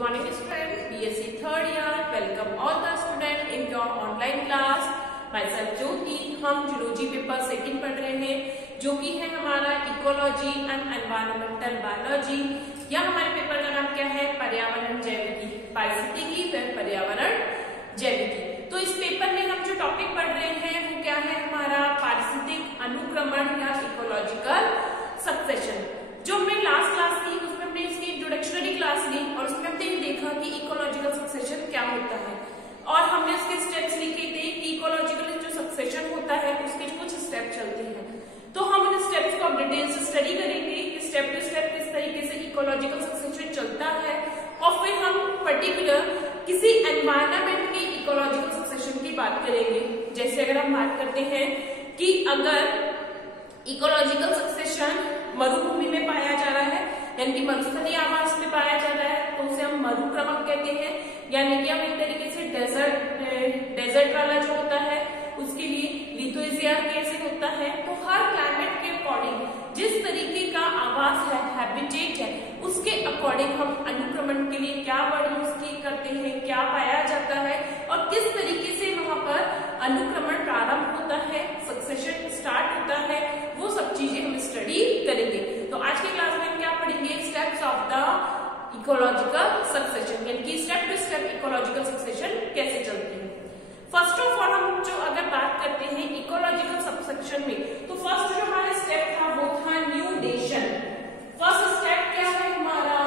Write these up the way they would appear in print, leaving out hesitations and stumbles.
morning student, BSc third year. Welcome all the student in your online class. Myself ज्योति, हम zoology paper second पढ़ रहे हैं जो कि है हमारा इकोलॉजी एंड एनवायरमेंटल बायोलॉजी। या हमारे पेपर का नाम क्या है? पर्यावरण जैविकी, पारिस्थितिकी व पर्यावरण जैविकी। तो इस पेपर में हम जो टॉपिक पढ़ रहे हैं वो क्या है? हमारा पारिस्थितिक अनुक्रमण या इकोलॉजिकल सक्सेशन। जो हमने लास्ट क्लास थी उसमें हमने इसकी इंट्रोडक्शनरी क्लास ली और उसमें हमने देखा कि इकोलॉजिकल सक्सेशन क्या होता है और हमने उसके स्टेप्स लिखे थे कि इकोलॉजिकल जो सक्सेशन होता है उसके कुछ स्टेप चलते हैं। तो हम इन स्टेप्स को डिटेल से स्टडी करेंगे कि स्टेप टू स्टेप किस तरीके से इकोलॉजिकल सक्सेशन चलता है और फिर हम पर्टिकुलर किसी एनवायरनमेंट के इकोलॉजिकल सक्सेशन की बात करेंगे। जैसे अगर हम बात करते हैं कि अगर इकोलॉजिकल सक्सेशन मरुभूमि में पाया जा रहा है यानी कि मरुस्थलीय आवास में पाया जा रहा है तो उसे हम मरुक्रमण कहते हैं। यानी कि हम एक तरीके से डेजर्ट वाला जो होता है उसके लिए लिथोइजिया कैसे होता है। तो हर क्लाइमेट के अकॉर्डिंग जिस तरीके का आवास है, हैबिटेट है, उसके अकॉर्डिंग हम अनुक्रमण के लिए क्या वर्ड यूज करते हैं, क्या पाया जाता है और किस तरीके से वहां पर अनुक्रमण प्रारंभ होता है, सक्सेशन स्टार्ट होता है, वो सब चीजें हम स्टडी करेंगे। तो आज के क्लास में हम क्या पढ़ेंगे? Steps of the ecological succession, यानी कि step to step ecological succession कैसे चलती है। फर्स्ट ऑफ ऑल हम जो अगर बात करते हैं इकोलॉजिकल सक्सेशन में, तो फर्स्ट जो हमारा स्टेप था वो था न्यूडेशन। फर्स्ट स्टेप क्या है हमारा?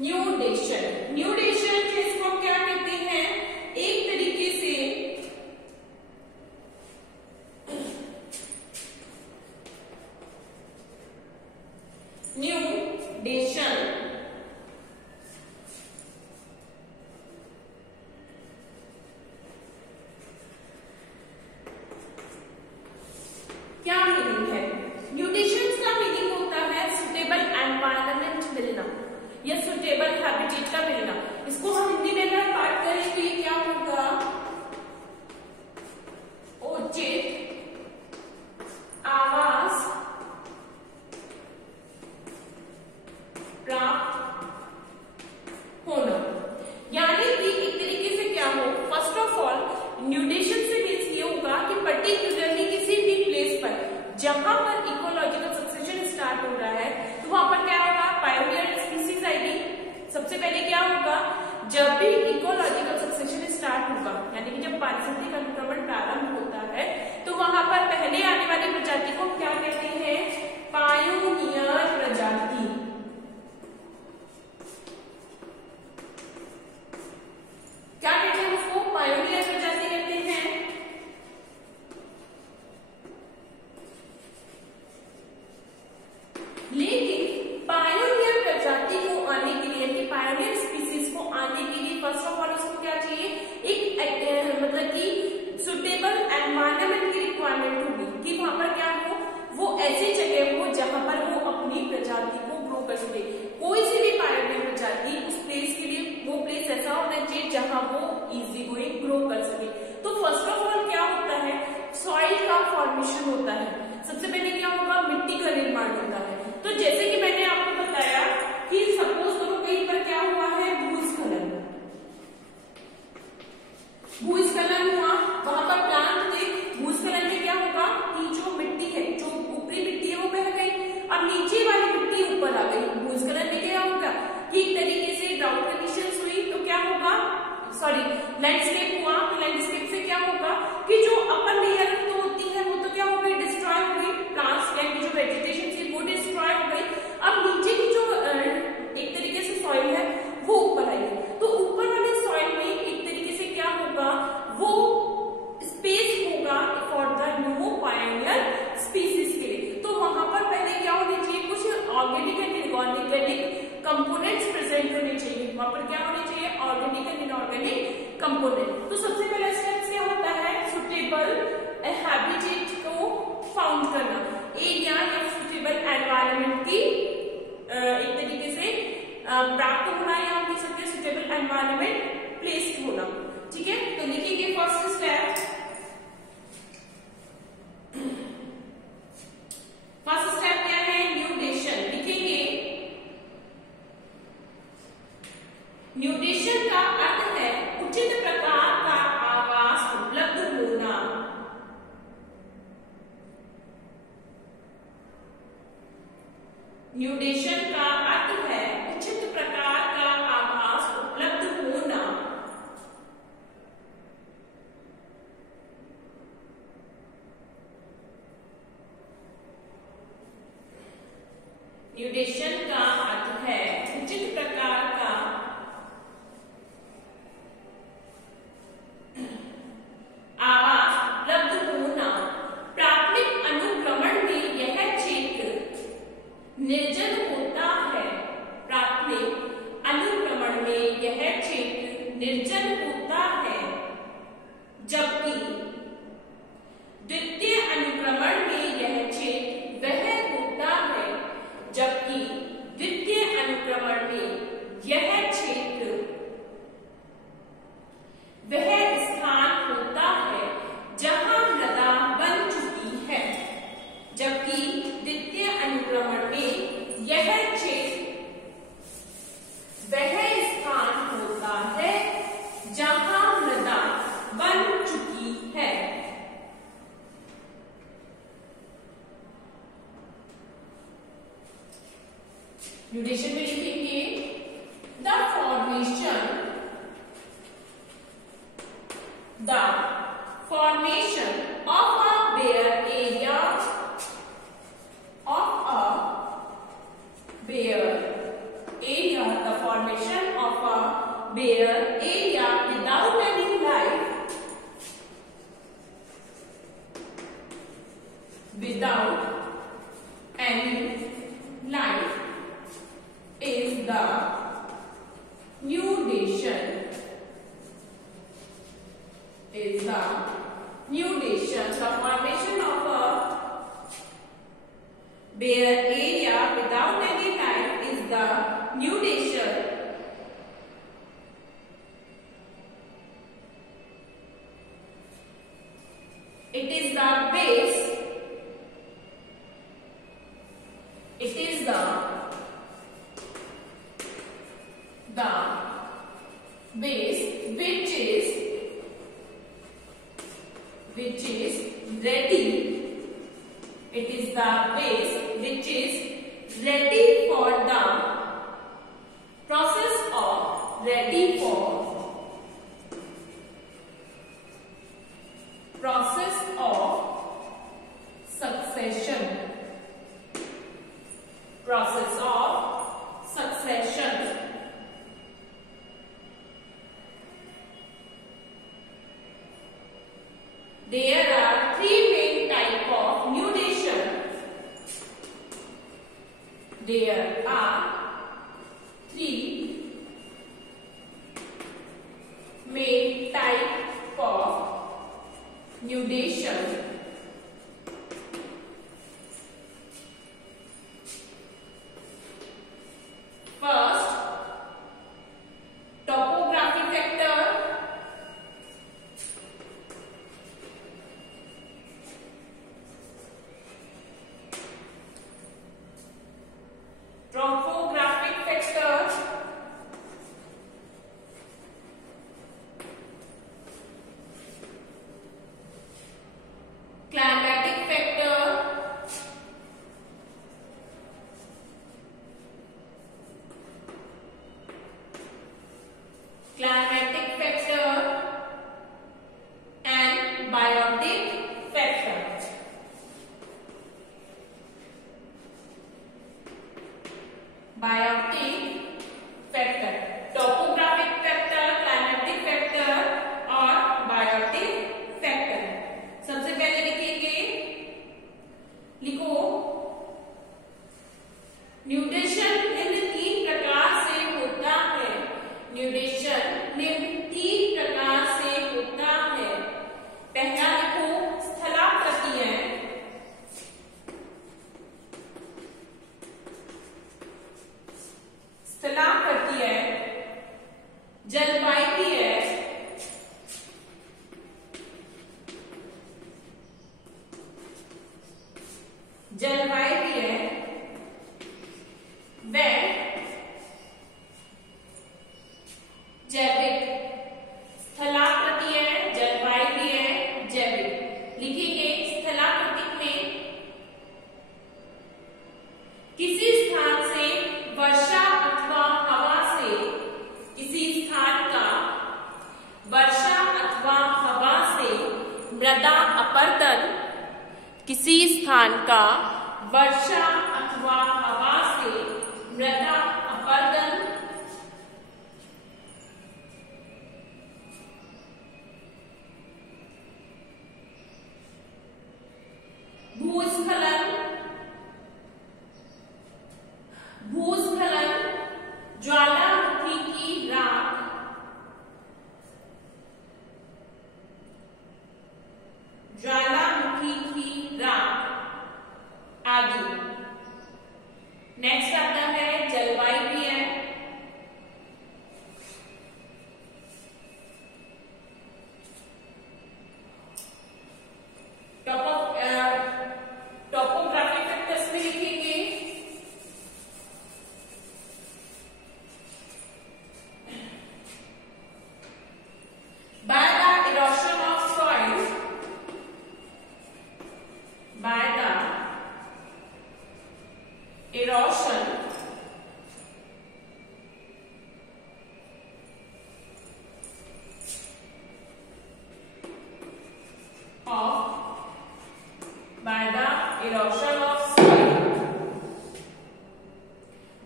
न्यूडेशन। न्यूडेशन जिसको हम क्या कहते हैं? एक तरीके से न्यूडेशन क्या मीनिंग है? न्यूडेशन का मीनिंग होता है सुटेबल एनवायरनमेंट मिलना या सुटेबल हैबिटेट का मिलना। इसको हम हिंदी में अगर बात करें तो ये क्या होगा? उचित आवास प्राप्त होना। यानी कि एक तरीके से क्या हो? फर्स्ट ऑफ ऑल न्यूडेशन से मीन्स ये होगा कि पर्टिकुलरली किसी भी प्लेस पर जहां पर इकोलॉजिकल सक्सेशन स्टार्ट हो रहा है तो वहां पर क्या होगा? पायोनियर स्पीसीज आएगी। सबसे पहले क्या होगा? जब भी इकोलॉजिकल सक्सेशन स्टार्ट होगा यानी कि जब पारिस्थितिक अनुक्रमण प्रारंभ होता है तो वहां पर पहले आने वाली प्रजाति को क्या कहते हैं? पायोनियर प्रजाति। क्या कहते हैं उसको? पायोनियर प्रजाति कहते हैं। लेकिन पायोनियर प्रजाति को आने के लिए कि पायोनियर स्पीसीज को आने के लिए फर्स्ट ऑफ ऑल उसको क्या चाहिए? एक मतलब कि सुटेबल एनवायरनमेंट की रिक्वायरमेंट होगी कि वहां पर क्या हो? वो ऐसी जगह हो जहां पर वो अपनी प्रजाति को ग्रो कर सके। कोई सी भी पायोनियर प्रजाति उस प्लेस के लिए वो प्लेस ऐसा होना चाहिए जहां वो इजी गोइंग ग्रो कर सके। तो फर्स्ट ऑफ ऑल क्या होता है? सॉइल का फॉर्मेशन होता है। सबसे पहले क्या होगा? मिट्टी का निर्माण होता है। तो जैसे कि मैंने आपको बताया कि सपोज करो कहीं पर क्या हुआ है? भूस्खलन। भूस्खलन हुआ, वहां पर प्लांट थे। भूस्खलन में क्या होगा कि जो मिट्टी है, जो ऊपरी मिट्टी है वो बह गई, अब नीचे वाली मिट्टी ऊपर आ गई। भूस्खलन में क्या होगा कि एक तरीके से ड्राउट कंडीशंस हुई तो क्या होगा? सॉरी, लैंडस्केप हुआ। तो लैंडस्केप से क्या होगा कि जो अपर लेयर तो होती है वो तो क्या हो गई? डिस्ट्रॉय हो गई। प्लांट्स यानी जो वेजिटेशन थी वो डिस्ट्रॉय हो गई। अब नीचे की जो एक तरीके से सॉइल है वो ऊपर आई है। तो ऊपर वाले सॉइल में एक तरीके से क्या होगा? वो स्पेस होगा for the new pioneer species के लिए। तो वहां पर पहले क्या होने चाहिए? कुछ organic and inorganic components present होने चाहिए। वहां पर क्या होने चाहिए? Organic and inorganic component. तो सबसे पहला स्टेप क्या होता है? सुटेबल हैबिटेट को फाउंड करना, एरिया या सुटेबल एनवायरनमेंट की एक तरीके से प्राप्त होना या हम कह सकते हैं सुटेबल एनवायरनमेंट प्लेस्ड होना। ठीक है, तो लिखिए फर्स्ट स्टेप। फर्स्ट स्टेप क्या है? न्यूडेशन का अर्थ है उचित प्रकार का आभास उपलब्ध होना। न्यूडेशन का अर्थ है उचित प्रकार का आवास उपलब्ध होना। प्राथमिक अनुक्रमण में यह क्षेत्र निर्जन होता है। प्राथमिक अनुक्रमण में यह क्षेत्र निर्जन होता है, जबकि द्वितीय अनुक्रमण में यह क्षेत्र वह होता है। जबकि द्वितीय अनुक्रमण में यह क्षेत्र वह स्थान होता है जहां मृदा बन चुकी है। जबकि द्वितीय अनुक्रमण में यह क्षेत्र वह स्थान होता है जहां मृदा बन चुकी है। न्यूडेशन में लिखेंगे the formation of a bare area the formation of a bare area without any life is the nudation. The formation of a bare area without any life is the nudation. It is the base. It is the base which is ready. It is the base which is ready for the process of succession. There are three main types of nudation. There are three main types of nudation. First, topographic factor. Topographic factor. Climatic factor. Climatic factor and biotic factor. Biotic factor, topographic factor, climatic factor और biotic factor. सबसे पहले लिखो न्यूडेशन निम्न तीन प्रकार से होता है। न्यूडेशन निम्न तीन प्रकार से होता है। पहला लिखो स्थलाकृतिय। स्थलाकृतिय, जलवायवीय, व जैविक। स्थलाकृतिय, जलवायवीय, जैविक। लिखेंगे स्थलाकृतिक में किसी स्थान मृदा अपरदन किसी स्थान का वर्षा अथवा हवा से मृदा अपरदन भूस्खलन ज्वालामुखी की राख आदि। नेक्स्ट आता है जलवायु टोपोग्राफी फैक्टर्स में लिखेंगे by the erosion of soil, by the erosion of soil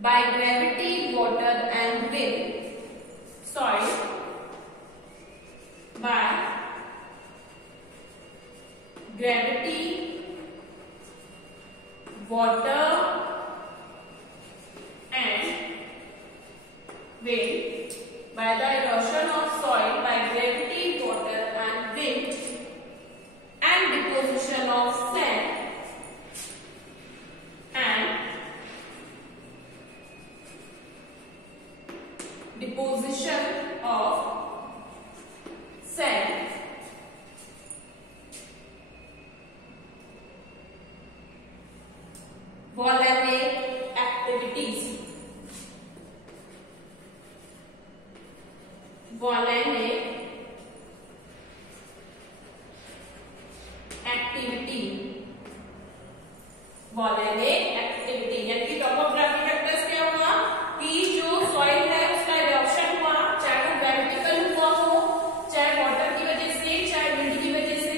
by gravity, water and wind, soil by gravity, water and wind, by the erosion of soil by gravity, water and wind and deposition of sand and deposition of sand volcanic activities, volcanic activity यानी कि topography factors क्या हुआ कि जो soil है उसका erosion हुआ, चाहे वो वर्टिकल हुआ हो, चाहे वाटर की वजह से, चाहे विंड की वजह से,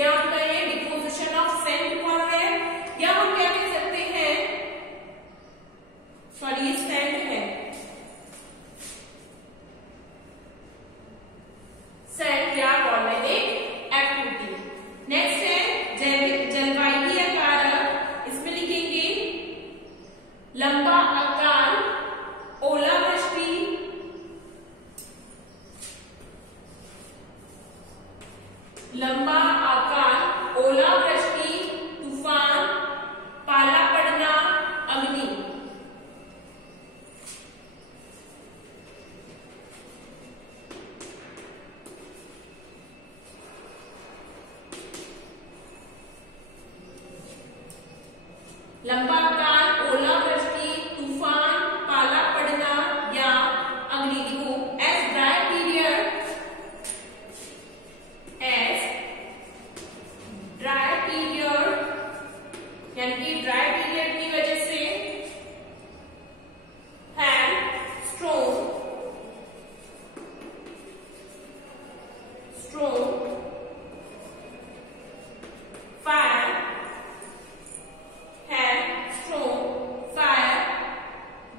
या हम कहें डिपोजिशन ऑफ सैंड हुआ है, या हम क्या कह सकते हैं, सॉरी ये सैंड है, सैंड या वॉल्केनिक एक्टिविटी। नेक्स्ट है जलवायु कारक, इसमें लिखेंगे लंबा आकार, ओलावृष्टि, लंबा आकार, ओलावृष्टि, तूफान, पाला पड़ना, अग्नि। लंबा आकार, ओलावृष्टि, तूफान, पाला पड़ना या अग्नि। देखो एज ड्राई पीरियड, यानी कि ड्राई पीरियड की वजह से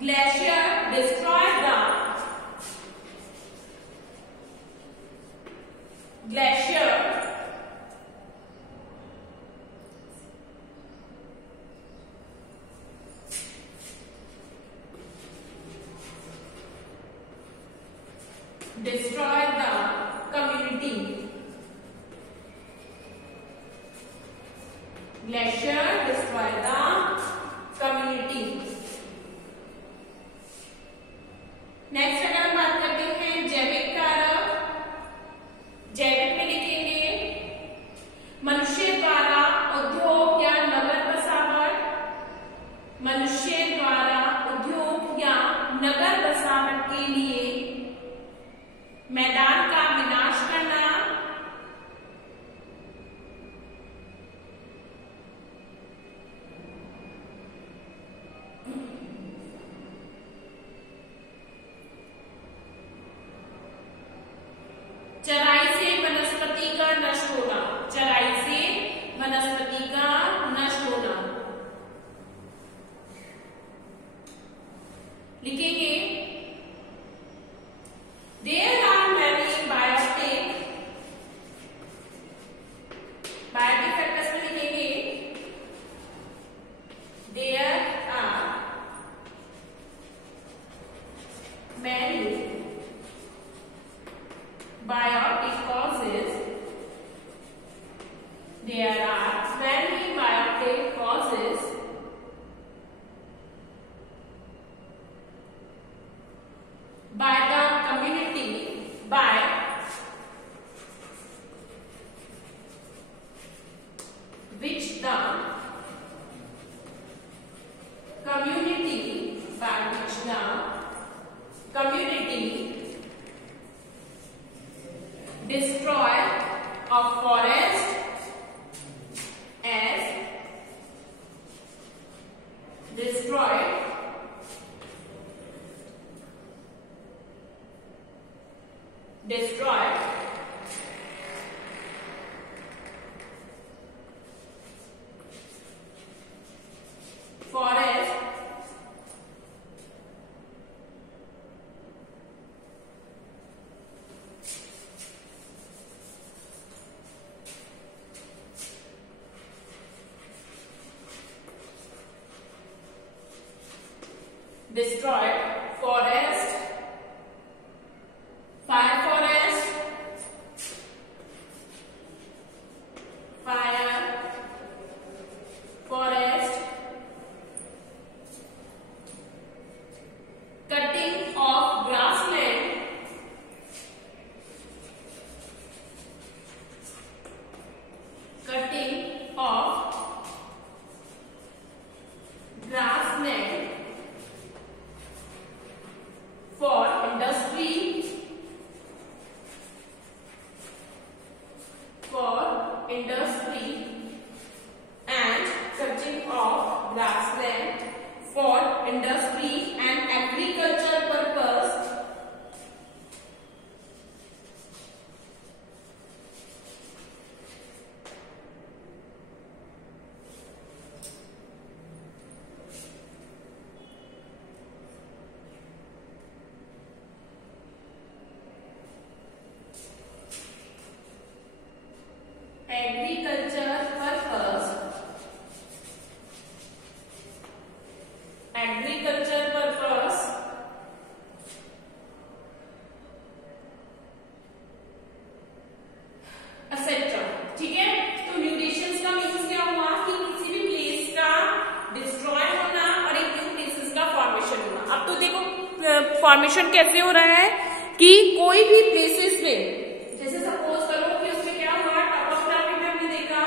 glacier destroyed the community. Glacier destroyed the community. Next अगर हम बात करते हैं जैविक कारक, जैविक में लिखेंगे मनुष्य द्वारा उद्योग या नगर बसावट, मनुष्य द्वारा उद्योग या नगर बसावट के लिए मैदान का विनाश करना, the causes by the community by which the community destroy of forest as destroyed forest destroyed forest, fire forest, cutting of grassland, for industry and cutting of grassland for industry and agriculture purpose etc. ठीक है, तो mutations का means क्या हुआ कि किसी भी place का डिस्ट्रॉय होना और एक न्यू प्लेसेस का फॉर्मेशन होना। अब तो देखो फॉर्मेशन कैसे हो रहा है कि कोई भी प्लेसेस में, जैसे सपोज करो कि उसमें क्या हुआ, टॉपोग्राफी में हमने देखा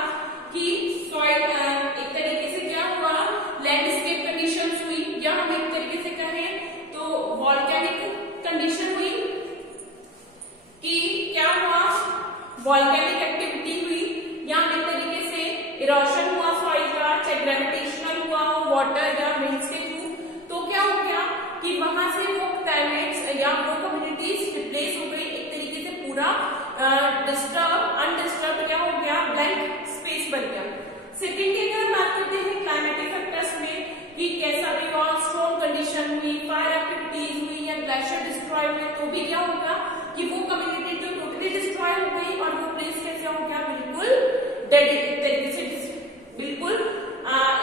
कि सॉइल एक तरीके से क्या हुआ, लैंडस्केप कंडीशंस हुई, या हम एक तरीके से कहें तो वॉल्केनिक कंडीशन हुई कि क्या हुआ, वॉल्केनिक एक्टिविटी हुई, या एक तरीके से इरोशन हुआ सॉइल का, चाहे ग्रेविटेशनल हुआ हो वाटर या विंड्स के थ्रू, तो क्या हो गया कि वहां से वो क्लाइमेट्स या वो कम्युनिटीज रिप्लेस हो गई, एक तरीके से पूरा अनडिस्टर्ब क्या हो गया, ब्लैंक स्पेस बन गया। सेकेंड की अगर बात करते हैं क्लाइमेटिक फैक्टर्स में कि कैसा बिकॉज स्ट्रॉन्ग कंडीशन हुई, फायर एक्टिविटीज हुई या ग्लेशियर डिस्ट्रॉय हुए, तो भी क्या होगा कि वो कम्युनिटी जो टोटली डिस्ट्रॉय हो गई और वो प्लेस कैसे हो गया, बिल्कुल डेड एक तरीके से, बिल्कुल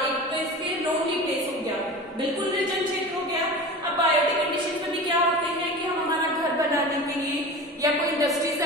एक तो इसके लोनली प्लेस हो गया, बिल्कुल निर्जन क्षेत्र हो गया। अब बायोटिक कंडीशन में भी क्या होते हैं कि हम हमारा घर बनाने के लिए या कोई इंडस्ट्रीज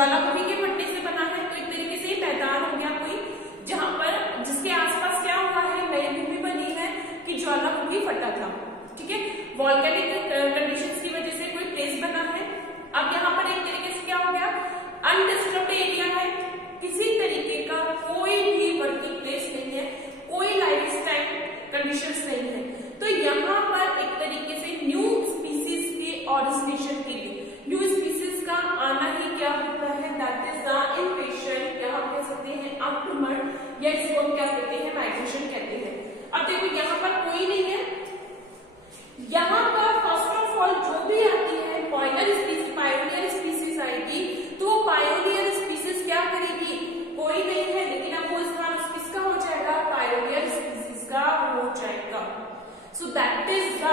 ज्वालामुखी के फटने से बना है, तो एक तरीके से मैदान हो गया कोई, जहां पर जिसके आसपास क्या हुआ है, नई भूमि बनी है कि ज्वालामुखी फटा था। ठीक है, वॉल्केनिक कंडीशंस की वजह से कोई प्लेस बना है। अब यहाँ पर एक तरीके से क्या हो गया, अनडिस्टर्ब्ड एरिया है, किसी तरीके का कोई भी वर्किंग प्लेस नहीं है, कोई लाइफ टाइम कंडीशंस नहीं है। तो यहाँ पर एक तरीके से न्यू स्पीसीज के ऑरिजिनेशन के लिए, न्यू स्पीसीज का आना ही क्या होता है, दैट इज द इन्वेशन, या हम कह सकते हैं आक्रमण, या इसको हम क्या कहते हैं, माइग्रेशन कहते हैं। अब देखो यहाँ पर कोई नहीं है, यहाँ पर फर्स्ट ऑफ ऑल जो भी आती है पायोनियर स्पीसीज आएगी, तो पायोनियर स्पीसीज क्या करेगी, कोई नहीं है लेकिन अब वो स्थान किसका हो जाएगा, पायोनियर स्पीसीज का हो जाएगा। सो दैट इज द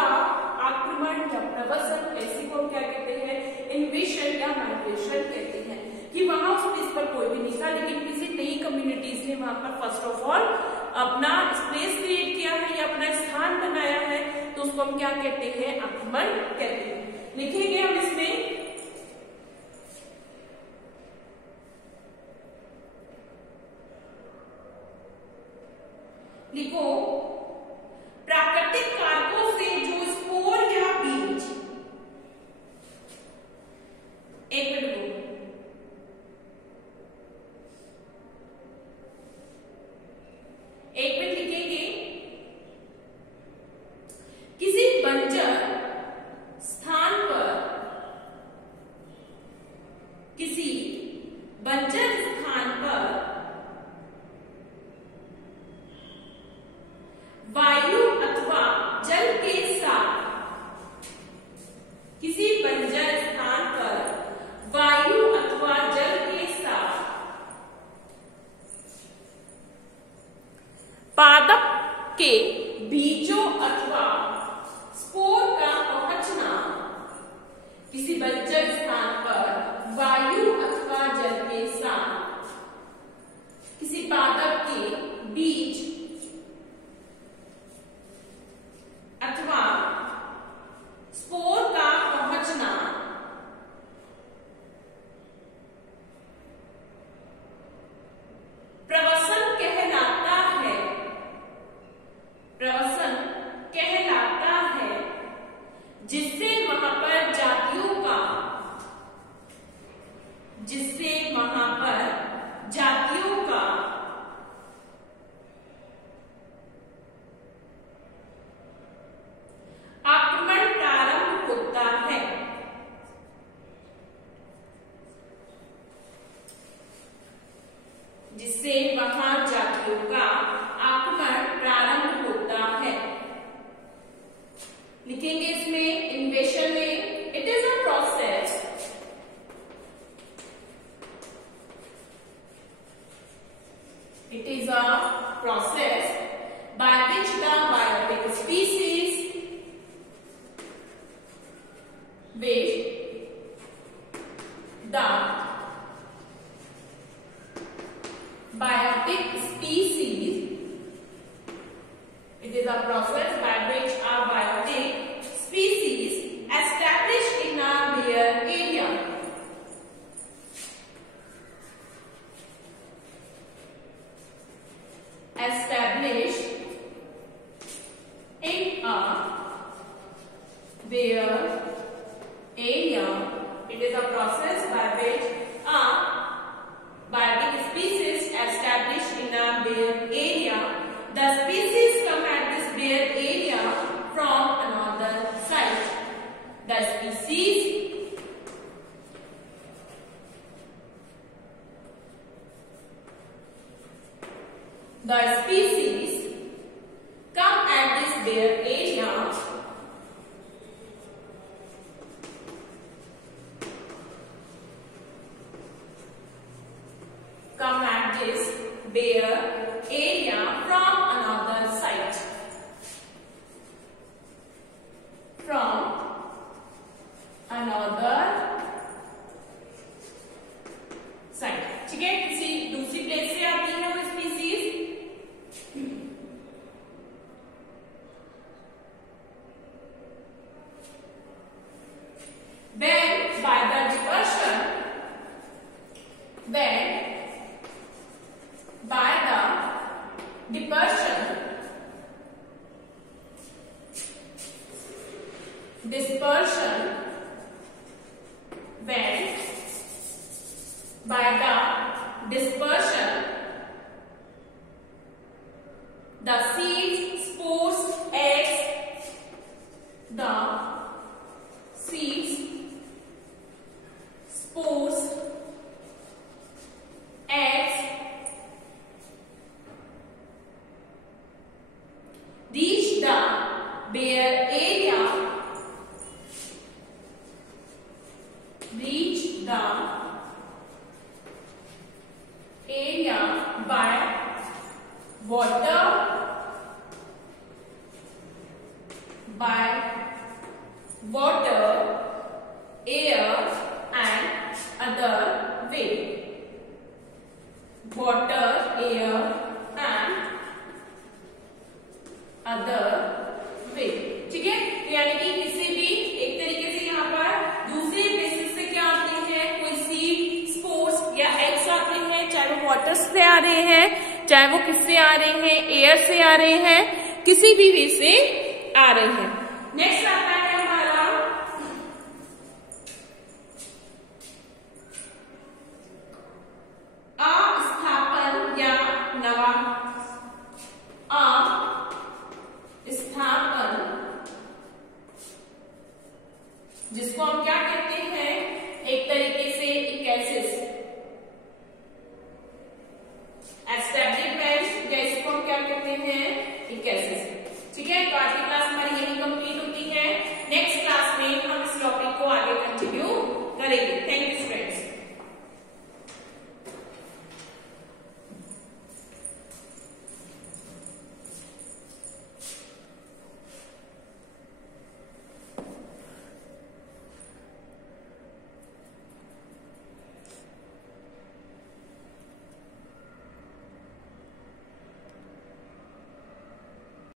आक्रमण या प्रवसन, ऐसी को क्या कहते हैं, इन्वेशन या माइग्रेशन कहते हैं, कि वहां उस प्लेस पर कोई भी नहीं था लेकिन किसी नई कम्युनिटीज ने वहां पर फर्स्ट ऑफ ऑल अपना स्पेस क्रिएट किया है या अपना स्थान बनाया है, तो उसको हम क्या कहते हैं, आक्रमण कहते हैं। लिखेंगे हम इसमें लिखो, प्राकृतिक कारकों से जो स्पोर या बीज, एक मिनट को, एक मिनट लिखेंगे, किसी बंजर स्थान पर, किसी बंजर स्थान पर वायु अथवा जल के साथ, किसी बंजर स्थान पर वायु अथवा जल के साथ पादप के बीजों अथवा स्पोर का पहुंचना, किसी बंजर स्थान पर वायु अथवा जल के साथ किसी पादप के बीज अथवा स्पोर का पहुंचना प्रवसन कहलाता है, प्रवसन कहलाता है, जिससे वहां पर जातियों का, जिससे वहां पर जातियों का आक्रमण प्रारंभ होता है, जिससे वहां जातियों का आक्रमण प्रारंभ होता है। लिखेंगे इसमें इन्वेशन में, it is a process, it is a process by which the biotic species, which the biotic species, it is a process by which a biotic species established in a bare area, established in a bare area, it is a process by which a biotic species established in a bare area, the species come at this bare area from another site, the species come at this bare area from another site, from another site। ठीक है, किसी दूसरी place से आती है वो species, when by the dispersion when by the dispersion when by the dispersion the seeds, spores, eggs, the seeds, spores, eggs, reach the bare area, by water, air and other way. Water, air and other way. ठीक है, यानी कि किसी भी एक तरीके से यहाँ पर दूसरे प्लेसेस से क्या आते हैं, कोई सीड, स्पोर्स या एग्स आते हैं, चाहे वो वाटर से आ रहे हैं, चाहे वो किससे आ रहे हैं, एयर से आ रहे हैं, किसी भी वे से आ रहे हैं। नेक्स्ट आता है